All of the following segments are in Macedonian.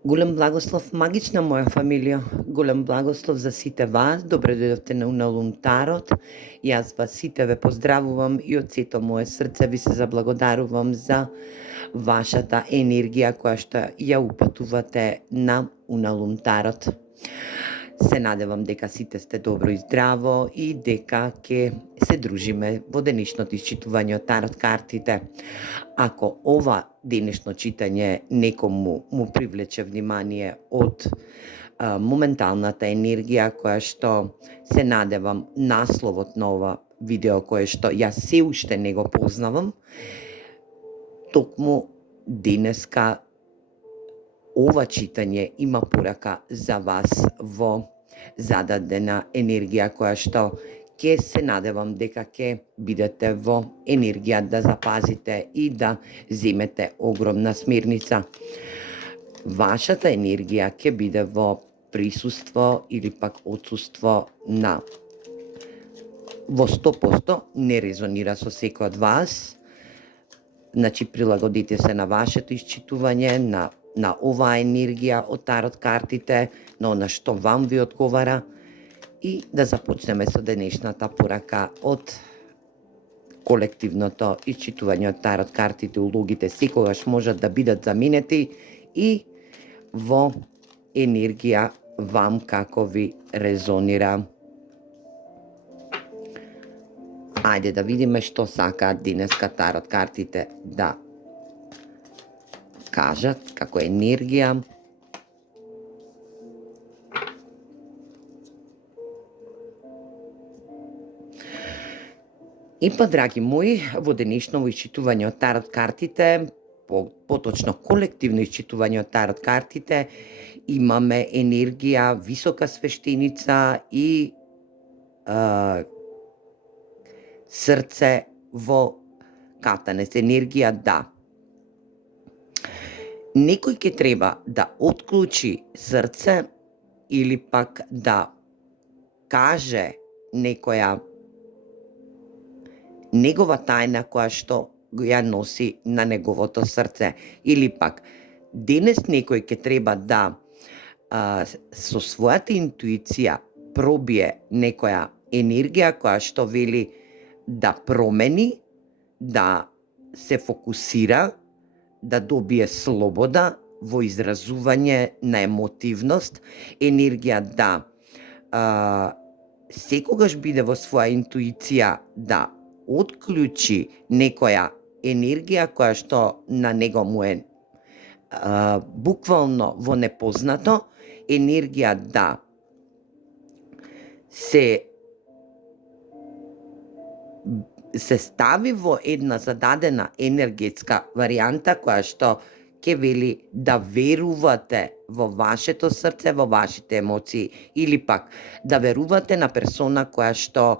Голем благослов, магична моја фамилија, голем благослов за сите вас, добре дојдовте на Уналум Тарот. Јас вас сите ве поздравувам и од сето мое срце ви се заблагодарувам за вашата енергија која што ја упатувате на Уналум Тарот. Се надевам дека сите сте добро и здраво и дека ќе се дружиме во денешното исчитување од тарот картите. Ако ова денешно читање некому му привлече внимание од моменталната енергија која што се надевам насловот на ова видео кое што јас се уште не го познавам, токму денеска ова читање има порака за вас во зададена енергија која што ќе се надевам дека ќе бидете во енергија да запазите и да земете огромна смирница. Вашата енергија ќе биде во присуство или пак отсуство на во 100% не резонира со секој од вас. Значи прилагодите се на вашето исчитување, на оваа енергија од тарот картите, на она што вам ви одговара и да започнеме со денешната порака од колективното исчитување од тарот картите. Улогите секогаш можат да бидат заменети и во енергија вам како ви резонира. Ајде да видиме што сакаат денеска тарот картите да кажат како енергија. И па, драги мои, во денешно исчитување од тарот картите, поточно колективно исчитување од тарот картите, имаме енергија висока свештеница и срце во катанец, енергија да. Некој ќе треба да отклучи срце или пак да каже некоја негова тајна која што ја носи на неговото срце. Или пак денес некој ќе треба да со својата интуиција пробие некоја енергија која што вели да промени, да се фокусира, да добие слобода во изразување на емотивност, енергија да секогаш биде во своја интуиција да отклучи некоја енергија која што на него му е буквално во непознато, енергија да се стави во една зададена енергетска варијанта која што ќе вели да верувате во вашето срце, во вашите емоции, или пак да верувате на персона која што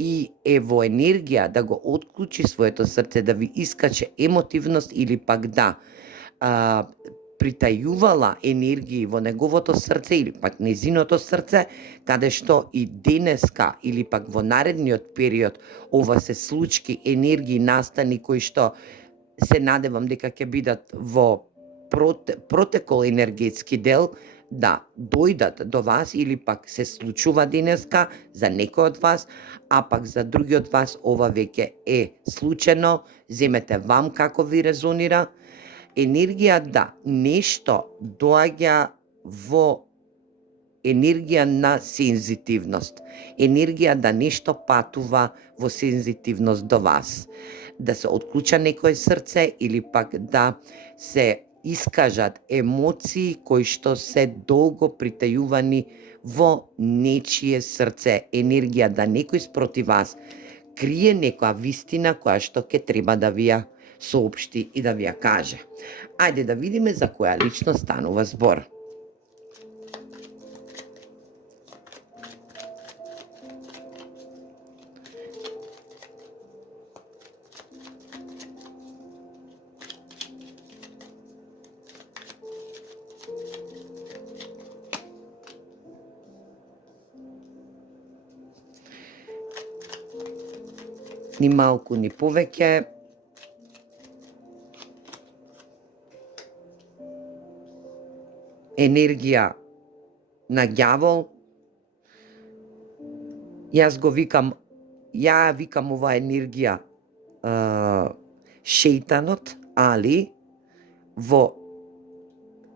и е во енергија да го отклучи своето срце, да ви искаче емотивност или пак да притајувала енергии во неговото срце или пак незиното срце, каде што и денеска или пак во наредниот период ова се случки, енергии, настани кои што се надевам дека ќе бидат во протекол енергетски дел, да дојдат до вас или пак се случува денеска за некој од вас, а пак за други од вас ова веќе е случено, земете вам како ви резонира. Енергија да нешто доаѓа во енергија на сензитивност, енергија да нешто патува во сензитивност до вас, да се отклуча некое срце или пак да се искажат емоции кои што се долго притајувани во нечие срце, енергија да некој спроти вас крие некоја вистина која што ќе треба да ви ја соопшти и да ви ја каже. Ајде да видиме за која личност станува збор. Ни малку, ни повеќе. енергија на ѓавол. Ја викам ова енергија шејтанот, али во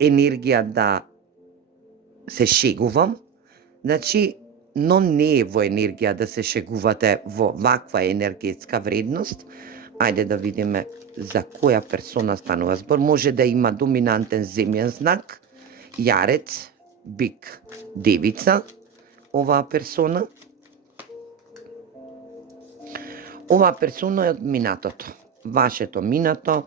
енергија да се шегувам, значи, но не е во енергија да се шегувате во ваква енергетска вредност. Ајде да видиме за која персона станува збор. Може да има доминантен земјен знак, јарец, бик, девица, оваа персона. Оваа персона е од минатото, вашето минато,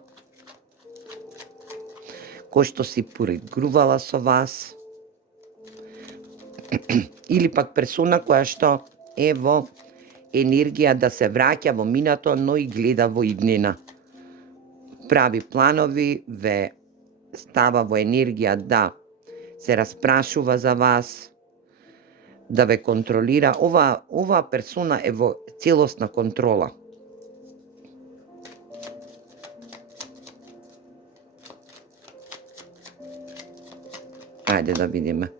кој што си поигрувала со вас, или пак персона која што е во енергија да се враќа во минато, но и гледа во иднина. Прави планови, ве става во енергија да се распрашува за вас, да ве контролира. Оваа персона е во целосна контрола. Ајде да видиме.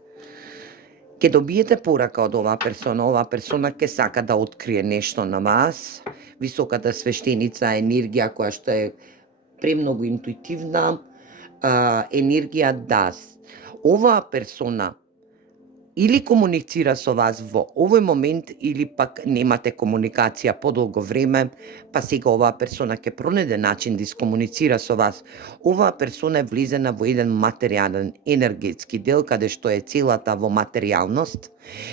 Ке добиете порака од оваа персона ке сака да открие нешто на вас. Високата свештеница е енергија која што е премногу интуитивна, енергија да оваа персона или комуницира со вас во овој момент, или пак немате комуникација подолго време, па сега оваа персона ќе пронајде начин да искомуницира со вас. Оваа персона е влезена во еден материјален енергетски дел, каде што е целата во материјалност,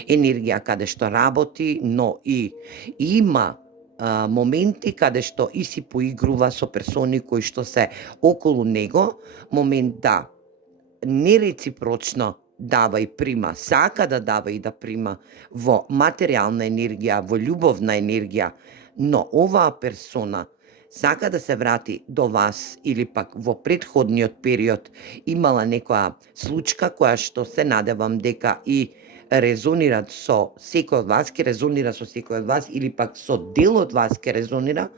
енергија каде што работи, но и има моменти каде што и си поигрува со персони кои што се околу него, момент да нереципрочно дава и прима, сака да дава и да прима во материјална енергија, во љубовна енергија, но оваа персона сака да се врати до вас или пак во претходниот период имала некоја случка која што се надевам дека и резонира со секој од вас, ке резонира со секој од вас или пак со дел од вас ке резонира,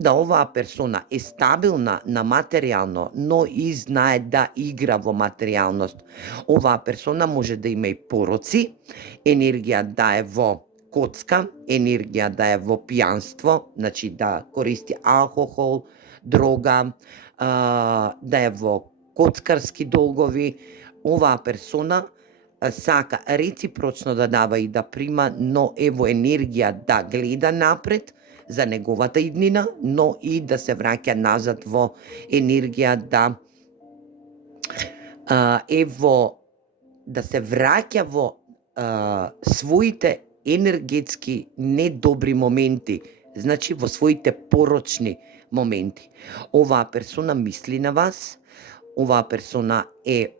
да оваа персона е стабилна на материјално, но и знае да игра во материјалност. Оваа персона може да има и пороци, енергија да е во коцка, енергија да е во пијанство, значи да користи алкохол, дрога, да е во коцкарски долгови. Оваа персона сака реципрочно да дава и да прима, но е во енергија да гледа напред за неговата иднина, но и да се враќа назад во енергија да да се враќа во своите енергетски недобри моменти, значи во своите порочни моменти. Оваа персона мисли на вас, оваа персона е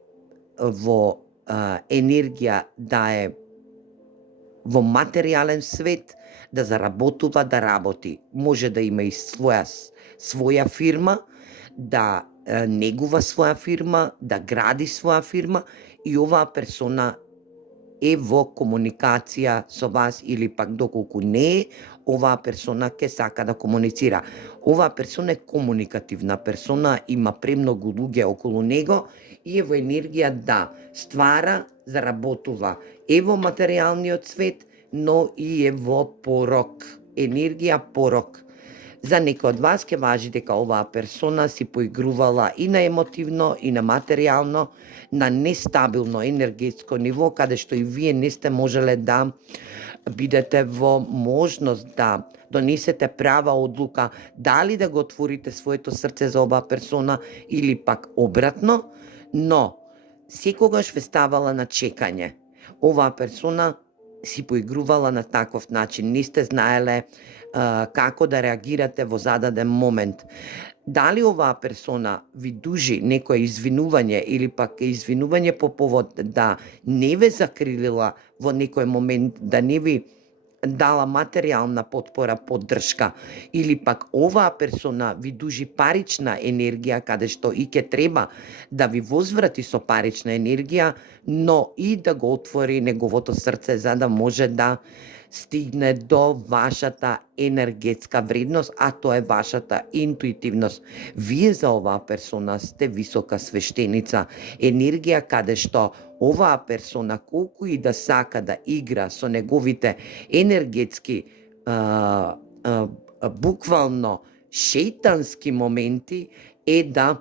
во енергија да е во материјален свет, да заработува, да работи. Може да има и своја фирма, да негува своја фирма, да гради своја фирма, и оваа персона е во комуникација со вас, или пак доколку не е, оваа персона ќе сака да комуницира. Оваа персона е комуникативна персона, има премногу луѓе околу него и е во енергија да ствара, заработува. Е во материјалниот свет, но и е во порок. Енергија порок. За некој од вас ќе важи дека оваа персона си поигрувала и на емотивно, и на материјално, на нестабилно енергетско ниво, каде што и вие не сте можеле да бидете во можност да донесете права одлука, дали да го отворите своето срце за оваа персона или пак обратно, но секогаш ве ставала на чекање. Оваа персона си поигрувала на таков начин, не сте знаеле како да реагирате во зададен момент. Дали оваа персона ви дужи некое извинување или пак извинување по повод да не ве закрилила во некој момент, да не ви дала материјална потпора, поддршка, или пак оваа персона ви дужи парична енергија, каде што и ќе треба да ви возврати со парична енергија, но и да го отвори неговото срце за да може да стигне до вашата енергетска вредност, а тоа е вашата интуитивност. Вие за оваа персона сте висока свештеница, енергија каде што оваа персона колку и да сака да игра со неговите енергетски буквално шејтански моменти е да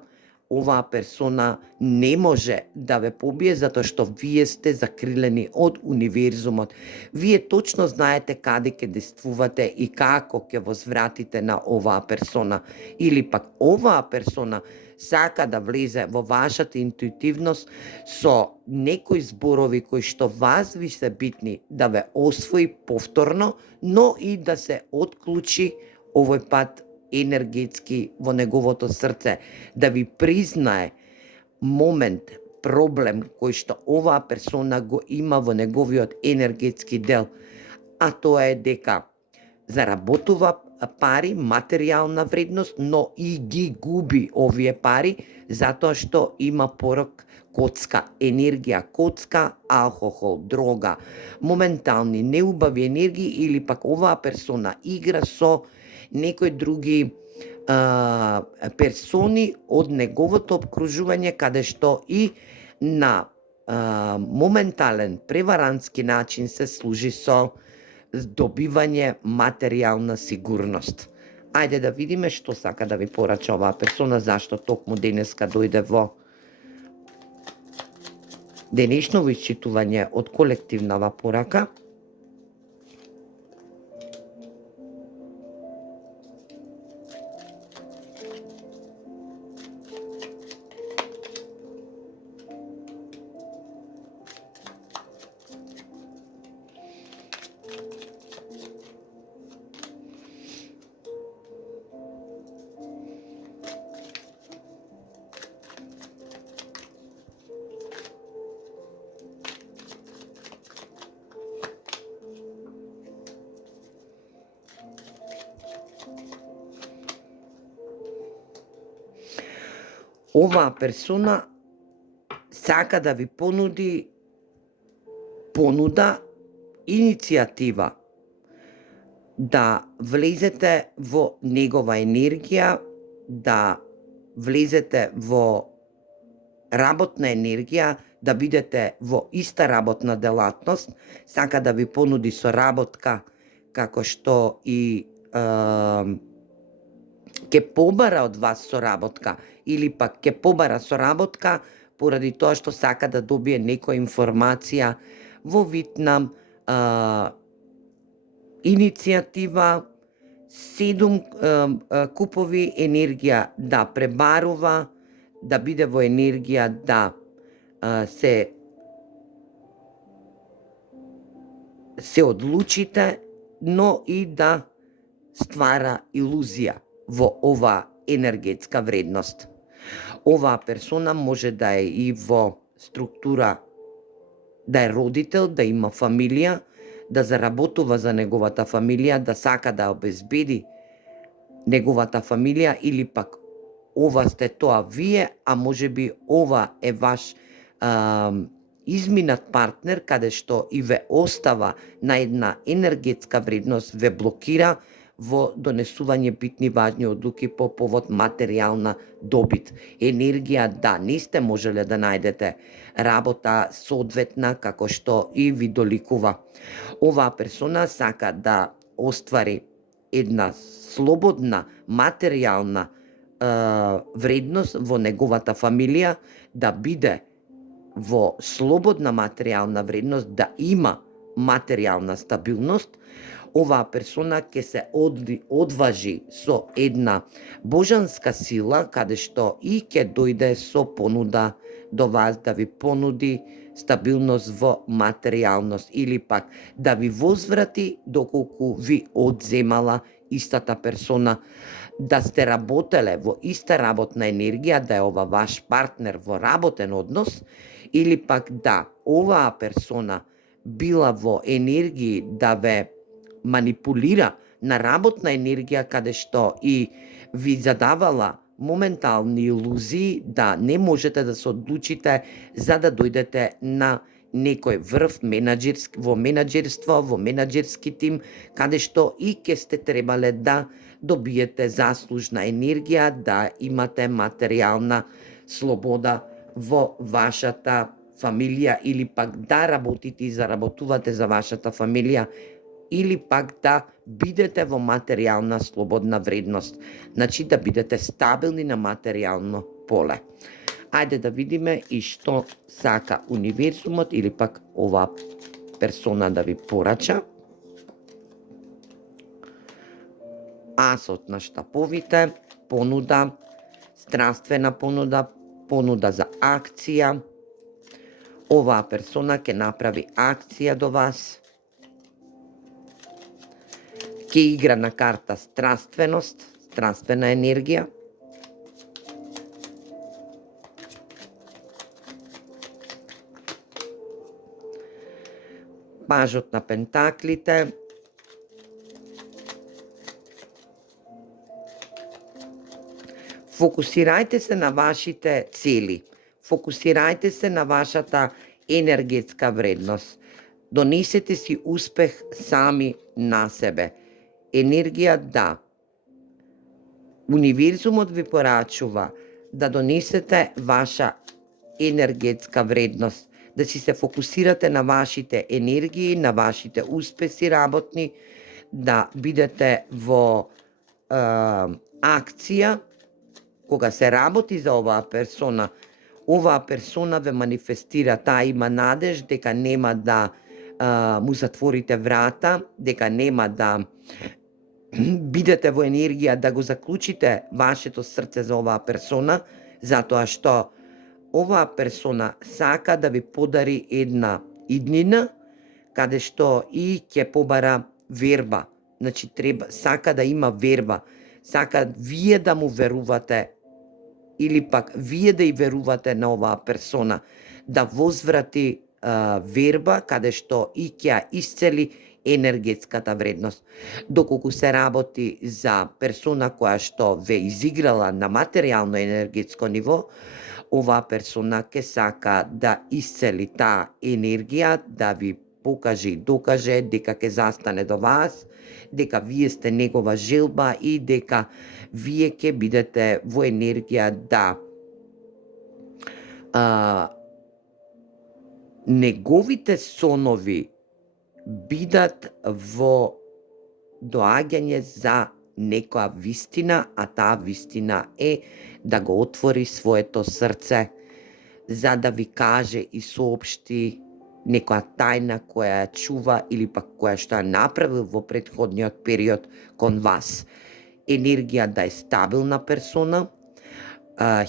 оваа персона не може да ве побие затоа што вие сте закрилени од универзумот. Вие точно знаете каде ќе действувате и како ќе возвратите на оваа персона. Или пак оваа персона сака да влезе во вашата интуитивност со некои зборови кои што вас ви се битни да ве освои повторно, но и да се отклучи овој пат енергетски во неговото срце, да ви признае момент, проблем кој што оваа персона го има во неговиот енергетски дел, а тоа е дека заработува пари, материјална вредност, но и ги губи овие пари затоа што има порок коцка, енергија, коцка, алкохол, дрога, моментални неубави енергии или пак оваа персона игра со некои други персони од неговото обкружување каде што и на моментален преварантски начин се служи со добивање материјална сигурност. Ајде да видиме што сака да ви порача оваа персона, зашто токму денеска дојде во денешново исчитување од колективнава порака. Оваа персона сака да ви понуда иницијатива да влезете во негова енергија, да влезете во работна енергија, да бидете во иста работна делатност, сака да ви понуди соработка како што и ќе побара од вас соработка или пак ќе побара соработка поради тоа што сака да добие некоја информација во вид на иницијатива, 7 купови енергија да пребарува, да биде во енергија да се одлучите, но и да ствара илузија во оваа енергетска вредност. Оваа персона може да е и во структура, да е родител, да има фамилија, да заработува за неговата фамилија, да сака да обезбеди неговата фамилија или пак ова сте тоа вие, а може би ова е ваш изминат партнер каде што и ве остава на една енергетска вредност, ве блокира во донесување битни важни одлуки по повод материјална добит. Енергија да не сте можеле да најдете работа соодветна како што и ви доликува. Оваа персона сака да оствари една слободна материјална вредност во неговата фамилија, да биде во слободна материјална вредност, да има материјална стабилност. Оваа персона ќе се одважи со една божанска сила, каде што и ќе дојде со понуда до вас да ви понуди стабилност во материјалност или пак да ви возврати доколку ви одземала истата персона, да сте работеле во иста работна енергија, да е ова ваш партнер во работен однос, или пак да оваа персона била во енергии да ве манипулира на работна енергија каде што и ви задавала моментални илузии да не можете да се одлучите за да дојдете на некој врв во менаџерски тим, каде што и ќе сте требале да добиете заслужна енергија, да имате материјална слобода во вашата фамилија, или пак да работите и заработувате за вашата фамилија, или пак да бидете во материјална слободна вредност. Значи да бидете стабилни на материјално поле. Ајде да видиме и што сака универзумот или пак оваа персона да ви порача. Асот на штаповите, понуда, странствена понуда, понуда за акција. Оваа персона ќе направи акција до вас. Ќе игра на карта странственост, странствена енергија. Пажот на пентаклите. Фокусирајте се на вашите цели. Фокусирајте се на вашата енергетска вредност. Донесете си успех сами на себе. Енергија да. Универзумот ви порачува да донесете ваша енергетска вредност, да си се фокусирате на вашите енергии, на вашите успеси работни, да бидете во акција. Кога се работи за оваа персона ве манифестира, таа има надеж дека нема да му затворите врата, дека нема да бидете во енергија да го заклучите вашето срце за оваа персона, затоа што оваа персона сака да ви подари една иднина, каде што и ќе побара верба. Значи сака да има верба, сака вие да му верувате, или пак вие да и верувате на оваа персона, да возврати верба, каде што и ќе исцели енергетската вредност. Доколку се работи за персона која што ве изиграла на материјално енергетско ниво, оваа персона ќе сака да исцели таа енергија, да ви покаже и докаже дека ќе застане до вас, дека вие сте негова желба и дека вие ќе бидете во енергија да неговите сонови бидат во доаѓање за некоја вистина, а таа вистина е да го отвори своето срце, за да ви каже и соопшти некоја тајна која ја чува или пак која што ја направил во претходниот период кон вас. Енергија да е стабилна персона.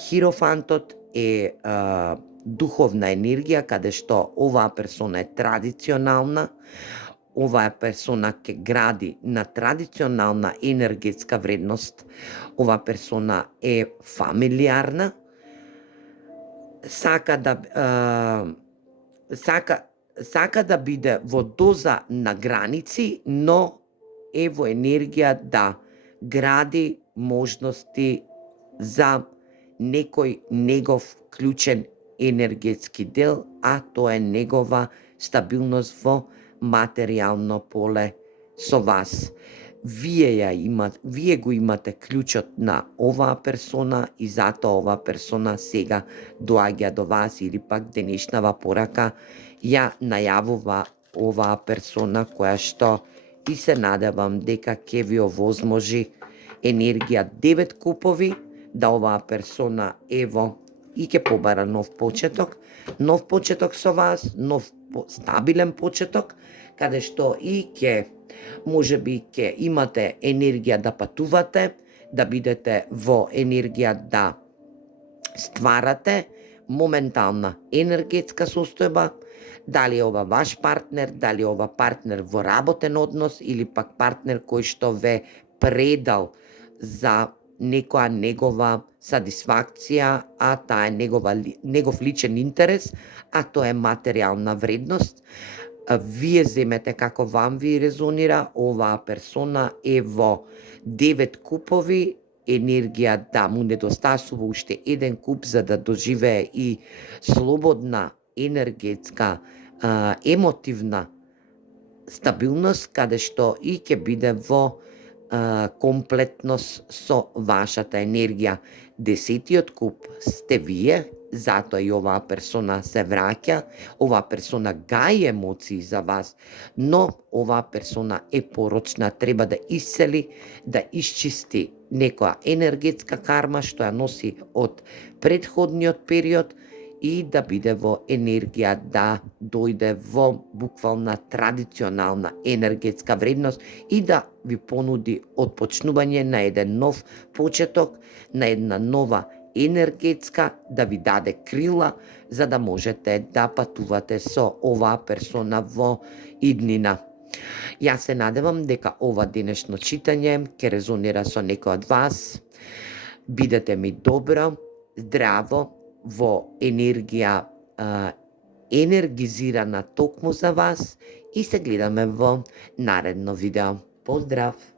Хирофантот е духовна енергија, каде што оваа персона е традиционална. Оваа персона ќе гради на традиционална енергетска вредност. Оваа персона е фамилиарна. Сака да биде во доза на граници, но е во енергија да гради можности за некој негов клучен енергетски дел, а тоа е негова стабилност во материјално поле со вас. Вие го имате клучот на оваа персона и затоа оваа персона сега доаѓа до вас, или пак денешнава порака ја најавува оваа персона која што и се надевам дека ќе ви овозможи енергија 9 купови, да оваа персона ево и ќе побара нов почеток со вас, нов стабилен почеток, каде што и можеби ќе имате енергија да патувате, да бидете во енергија да стварате моментална енергетска состојба, дали е ова ваш партнер, дали е ова партнер во работен однос или пак партнер кој што ве предал за некоја негова сатисфакција, а таа е негов личен интерес, а тоа е материјална вредност. Вие земете како вам ви резонира. Оваа персона е во 9 купови, енергија да му недостасува уште еден куп за да доживее и слободна енергетска емотивна стабилност, каде што и ќе биде во комплетност со вашата енергија. 10-тиот куп сте вие, затоа и оваа персона се враќа, оваа персона гаи емоции за вас, но оваа персона е порочна, треба да исцели, да исчисти некоја енергетска карма што ја носи од претходниот период и да биде во енергија да дојде во буквална традиционална енергетска вредност и да ви понуди отпочнување на еден нов почеток, на една нова енергетска, да ви даде крила, за да можете да патувате со оваа персона во иднина. Јас се надевам дека ова денешно читање ќе резонира со некој од вас. Бидете ми добро, здраво, во енергија енергизирана токму за вас и се гледаме во наредно видео. Поздрав!